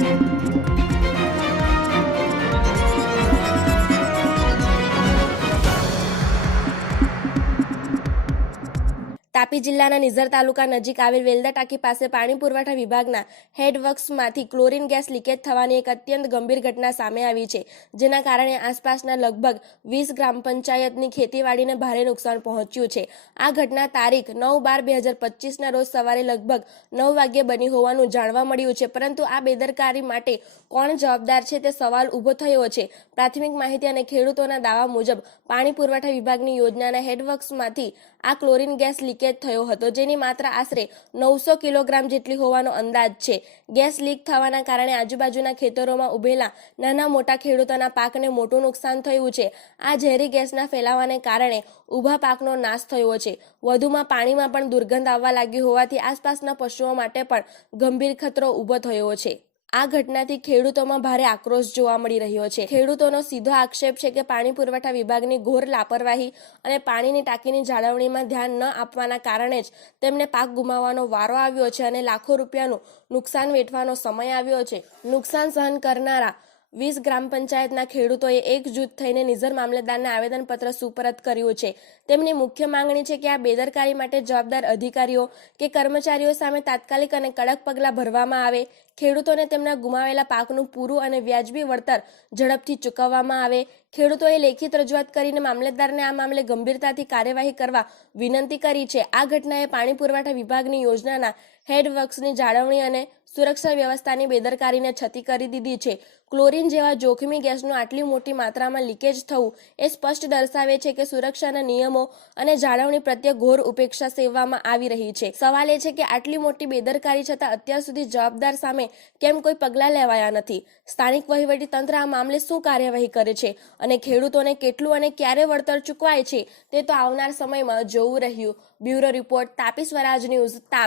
thank you Tapi જિલ્લાના નિઝર તાલુકા નજીક આવેલ વેલદા ટાંકી પાસે પાણી પુરવઠા વિભાગના હેડવર્ક્સમાંથી ક્લોરીન ગેસ લીકેજ થવાની એક અત્યંત ગંભીર ઘટના સામે આવી છે, જેના કારણે આસપાસના લગભગ વીસ ગ્રામ પંચાયતની ખેતીવાડીને ભારે નુકસાન પહોંચ્યું છે. આ ઘટના તારીખ નવ બાર બે હજાર પચીસના રોજ સવારે લગભગ નવ વાગ્યે બની હોવાનું જાણવા મળ્યું છે, પરંતુ આ બેદરકારી માટે કોણ જવાબદાર છે તે સવાલ ઊભો થયો છે. પ્રાથમિક માહિતી અને ખેડૂતોના દાવા મુજબ પાણી પુરવઠા વિભાગની યોજનાના હેડવર્ક્સમાંથી આ ક્લોરીન ગેસ લીકેજ થયો હતો. જેની માત્રા આશરે નવસો કિલોગ્રામ જેટલી હોવાનો અંદાજ છે. ગેસ લીક થવાના કારણે આજુબાજુના ખેતરોમાં ઉભેલા નાના મોટા ખેડૂતોના પાકને મોટું નુકસાન થયું છે. આ ઝેરી ગેસના ફેલાવાને કારણે ઊભા પાકનો નાશ થયો છે. વધુમાં પાણીમાં પણ દુર્ગંધ આવવા લાગી હોવાથી આસપાસના પશુઓ માટે પણ ગંભીર ખતરો ઊભો થયો છે. આ ઘટનાથી ખેડૂતોમાં ભારે આક્રોશ જોવા મળી રહ્યો છે. ખેડૂતોનો સીધો આક્ષેપ છે કે પાણી પુરવઠા વિભાગની ઘોર લાપરવાહી અને પાણીની ટાંકીની જાળવણીમાં ધ્યાન ન આપવાના કારણે જ તેમને પાક ગુમાવવાનો વારો આવ્યો છે અને લાખો રૂપિયાનું નુકસાન વેઠવાનો સમય આવ્યો છે. નુકસાન સહન કરનારા વીસ ગ્રામ પંચાયતના ખેડૂતોએ એકજૂથ થઈને નિઝર મામલેદારને આવેદનપત્ર સુપરત કર્યું છે. તેમની મુખ્ય માંગણી છે કે આ બેદરકારી માટે જવાબદાર અધિકારીઓ કે કર્મચારીઓ સામે તાત્કાલિક અને કડક પગલાં ભરવામાં આવે. ખેડૂતોને તેમના ગુમાવેલા પાકનું પૂરું અને વ્યાજબી વળતર ઝડપથી ચૂકવવામાં આવે. ખેડૂતોએ લેખિત રજૂઆત કરીને મામલતદારને આ મામલે ગંભીરતાથી કાર્યવાહી કરવા વિનંતી કરી છે. આ ઘટનાએ પાણી પુરવઠા વિભાગની યોજનાના હેડવર્ક્સની જાળવણી અને સુરક્ષા વ્યવસ્થાની બેદરકારીને છતી કરી દીધી છે. ક્લોરીન જેવા જોખમી ગેસનું આટલી મોટી માત્રામાં લીકેજ થવું એ સ્પષ્ટ દર્શાવે છે કે સુરક્ષાના નિયમો અને જાળવણી પ્રત્યે ઘોર ઉપેક્ષા સેવવામાં આવી રહી છે. સવાલ એ છે કે આટલી મોટી બેદરકારી છતાં અત્યાર સુધી જવાબદાર સામે કેમ કોઈ પગલાં લેવાયા નથી? સ્થાનિક વહીવટી તંત્ર આ મામલે શું કાર્યવાહી કરે છે? અને ખેડૂતોને કેટલું અને ક્યારે વળતર ચૂકવાય છે તે તો આવનાર સમયમાં જોવું રહ્યું. Bureau report Tapi Swaraj news તાપ